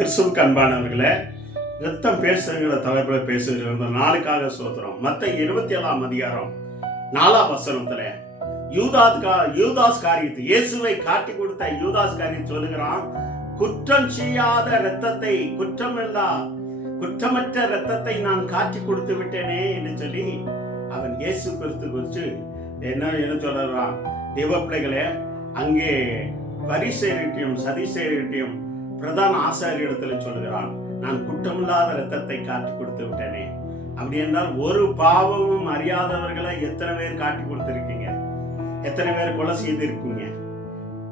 கிறிஸ்துவுக்கு அன்பானவர்களே, ரத்தம் பேசுகிற தலைப்பில் பேசுகிற நாளுக்காக சோதரம். மத்த 27ஆம் அதிகாரம் 4ஆம் வசனத்துல யூதாஸ் காரியத்தை, இயேசுவை காட்டி கொடுத்த யூதாஸ் காரியத்தை சொல்லுகிறான். குற்றம் செய்யாத இரத்தத்தை, குற்றமற்ற இரத்தத்தை நான் காட்டி கொடுத்து விட்டேனே என்று சொல்லி அவன் இயேசு கிறிஸ்து குறித்து என்ன சொல்றான்? தேவ பிள்ளைகளே, அங்கே பரிசேயர்கிட்டையும் சதிசேயர்கிட்டையும் பிரதான ஆசாரியரிடத்துல சொல்லுகிறான், நான் குற்றமில்லாத இரத்தத்தை காட்டி கொடுத்து விட்டேனே. அப்படி என்றால் ஒரு பாவமும் அறியாதவர்களை எத்தனை பேர் காட்டி கொடுத்திருக்கீங்க? எத்தனை பேர் கொலை செய்திருக்கீங்க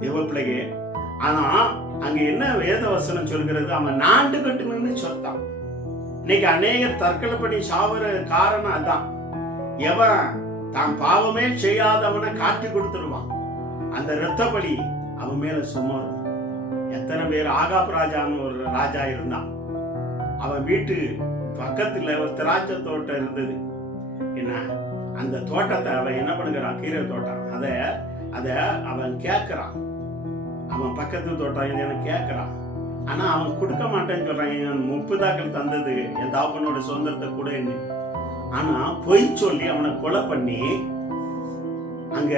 தேவ பிள்ளையே? ஆனா அங்க என்ன வேத வசனம் சொல்கிறது? அவன் நாண்டு கட்டுன்னு சொன்னான். இன்னைக்கு அநேகர் தற்கொலை பண்ணி சாவர காரணம் அதான். எவன் தான் பாவமே செய்யாதவனை காட்டி கொடுத்துருவான், அந்த இரத்த பலி அவன் மேல சுமரும். எத்தனை பேர்? ஆகாப் ராஜான்னு ஒரு ராஜா இருந்தான். அவன் வீட்டு பக்கத்துல ஒரு திராட்சை தோட்டம் இருந்தது. என்ன, அந்த தோட்டத்தை அவன் என்ன பண்ணுகிறான்? கீரை தோட்டம். அத அவன் கேட்கிறான். அவன் பக்கத்து தோட்டம் இது எனக்கு கேட்கிறான். ஆனா அவன் கொடுக்க மாட்டேன்னு சொல்றான். என் 30 தந்தது என் தாப்பனோட சொந்தத்தை கூட என்ன. ஆனா பொய் சொல்லி அவனை கொலை பண்ணி, அங்க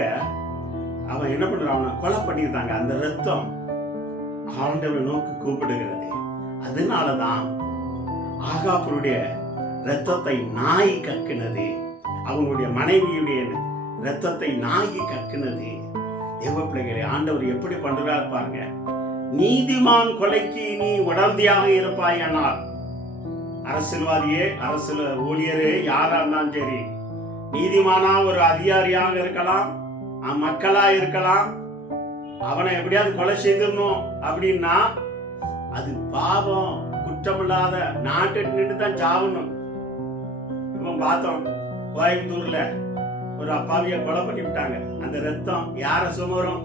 அவன் என்ன பண்றான்? அவனை கொலை பண்ணிருந்தாங்க. அந்த ரத்தம் ஆண்டவரை நோக்கி கூப்பிடுகிறது. அதனாலதான் ஆகாபுடைய ரத்தத்தை நாய் கக்கினது, அவனுடைய மனைவியுடைய ரத்தத்தை நாய் கக்கினது. தேவ பிள்ளைகளே, ஆண்டவர் எப்படி பண்றாரு பாருங்க. நீதிமான் கொலைக்கு நீ உடந்தையாக இருப்பாயானால், அரசியல்வாதியே, அரசு ஊழியரே, யாரா இருந்தாலும் சரி, நீதிமானா ஒரு அதிகாரியாக இருக்கலாம், மக்களா இருக்கலாம், அவனை எப்படியாவது கொலை செய்திடணும் அப்படின்னா அது பாவம், குற்றமில்லாத நாட்டு நின்று தான் சாவணும். இப்போ பார்த்தோம், கோயம்புத்தூர்ல ஒரு அப்பாவிய கொலை பண்ணி விட்டாங்க. அந்த ரத்தம் யார சுமரும்?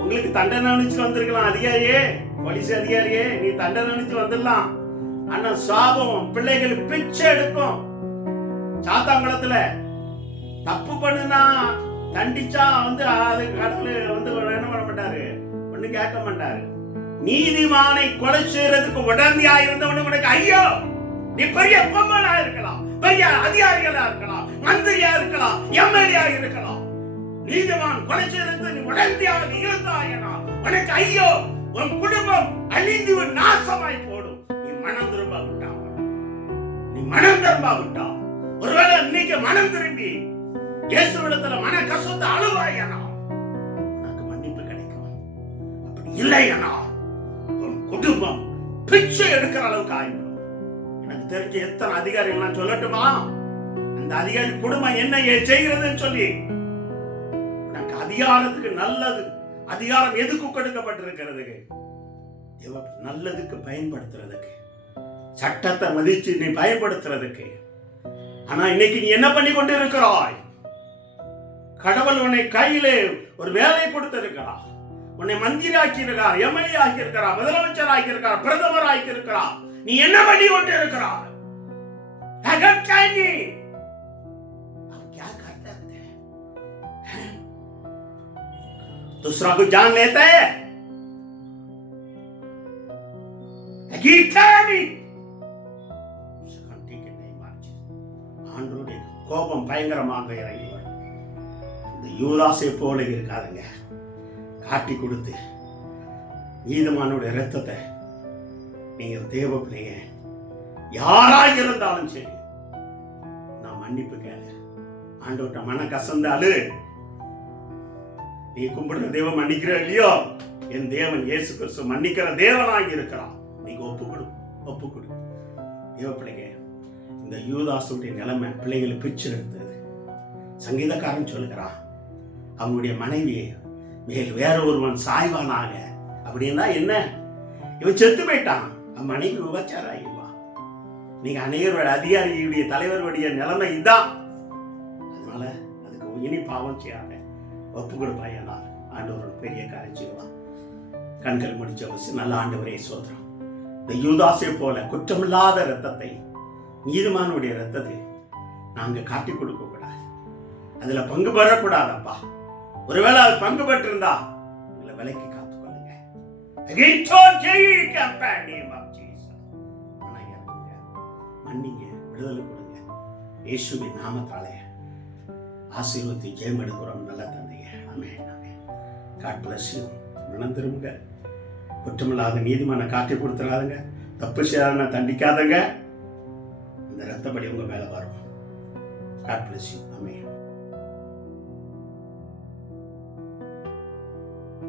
உங்களுக்கு தண்டனை அனுப்பிச்சு வந்திருக்கலாம் அதிகாரியே, போலீஸ் அதிகாரியே, நீ தண்டனை அனுப்பிச்சு வந்துடலாம். ஆனா சாபம் பிள்ளைகள் பிச்சை எடுக்கும். சாத்தாங்குளத்துல தப்பு பண்ணுனா தண்டிச்சா அது கடவுள் என்ன பண்ண மாட்டாரு, ஒண்ணு கேட்க மாட்டாரு. நீதிமானை கொலை செய்யறதுக்கு உடந்தையா இருந்தவனு உனக்கு ஐயோ, நீ பெரிய பொம்மலா இருக்கலாம், பெரிய அதிகாரிகளா இருக்கலாம், மந்திரியா இருக்கலாம், எம்எல்ஏ இருக்கலாம். நீதிமான் கொலை செய்யறது நீ உடந்தையாக இருந்தாயனா உனக்கு ஐயோ, உன் குடும்பம் அழிந்து நாசமாய் போடும். நீ மனம் திரும்ப விட்டா, ஒருவேளை இன்னைக்கு மனம் திரும்பி இயேசுவிடத்துல மன கசந்து அழுவாயனா உனக்கு மன்னிப்பு கிடைக்கும். அப்படி இல்லையனா உன் குடும்பம் பிச்சை எடுக்கிற அளவுக்கு ஆயிடும். எனக்கு தெரிஞ்ச எத்தனை அதிகாரிகள் நான் சொல்லட்டுமா? அந்த அதிகாரி குடும்பம் என்ன செய்கிறதுன்னு சொல்லி, உனக்கு அதிகாரத்துக்கு நல்லது. அதிகாரம் எதுக்கு கொடுக்கப்பட்டிருக்கிறது? நல்லதுக்கு பயன்படுத்துறதுக்கு, சட்டத்தை மதிச்சு நீ பயன்படுத்துறதுக்கு. ஆனா இன்னைக்கு நீ என்ன பண்ணி கொண்டு இருக்கிறாய்? கடவுள் உன்னை கையிலே ஒரு வேலை கொடுத்திருக்கிறார். உன்னை மந்திரி ஆக்கி இருக்கிறார், எம்எல்ஏ ஆக்கி இருக்கிறார், முதலமைச்சர் ஆக்கி இருக்கிறார், பிரதமர் ஆக்கி இருக்கிறார். நீ என்ன பண்ணி கொண்டு இருக்கிறாய்? दूसरा को जान लेते हैं, ஆண்டவருடைய கோபம் பயங்கரமாக இறங்கி வரும். இந்த யூதாசை போல இருக்காதுங்க. காட்டி கொடுத்து நீதிமானுடைய ரத்தத்தை நீங்க தேவ பிள்ளைங்க யாராக இருந்தாலும் சரி, நான் மன்னிப்பு கேளு. ஆண்டவர்கிட்ட மன கசந்தாலு. நீ கும்பிடுற தேவன் மன்னிக்கிற இல்லையோ, என் தேவன் இயேசு கிறிஸ்து மன்னிக்கிற தேவனாக இருக்கிறான். நீங்க ஒப்பு கொடு தேவ பிள்ளைங்க. இந்த யூதாசுடைய நிலைமை பிள்ளைகளை பிரிச்சு எடுத்தது. சங்கீதக்காரன் சொல்லுகிறான், அவனுடைய மனைவி மேல் வேற ஒருவன் சாய்வானாக. அப்படின்னா என்ன? இவன் செத்து போயிட்டான், அவன் மனைவி விபச்சாரம் ஆகிடுவா. நீங்க அநேகரோட அதிகாரியுடைய தலைவருடைய நிலைமை இதான். அதனால அதுக்கு இனி பாவம் செய்யாத ஒப்பு கொடுப்பாயனா ஆண்டவர் பெரிய காரியம் செய்வான். கண்கள் முடிச்ச வச்சு நல்ல ஆண்டவரே சோதரம். இந்த யூதாசை போல குற்றமில்லாத ரத்தத்தை, நீதிமானுடைய ரத்தத்தை நாங்க காட்டி கொடுக்க கூடாது. அதுல பங்கு பெறக்கூடாதப்பா. ஒருவேளை அது பங்கு பெற்றிருந்தா விலைக்கு காத்துக்கொள்ளுங்க. இயேசுவின் நாமத்தாலே ஆசீர்வதி ஜெயம் எடுக்கிறோம். நல்ல தந்தையே, ஆமென், ஆமென். God bless you. மனம் திரும்புங்க. குற்றமில்லாத நீதிமான காட்டி கொடுத்துடாதுங்க. தப்பு செய்யாத தண்டிக்காதங்க. இந்த ரத்தப்படி உங்க மேல வரும். God bless you. ஆமென்.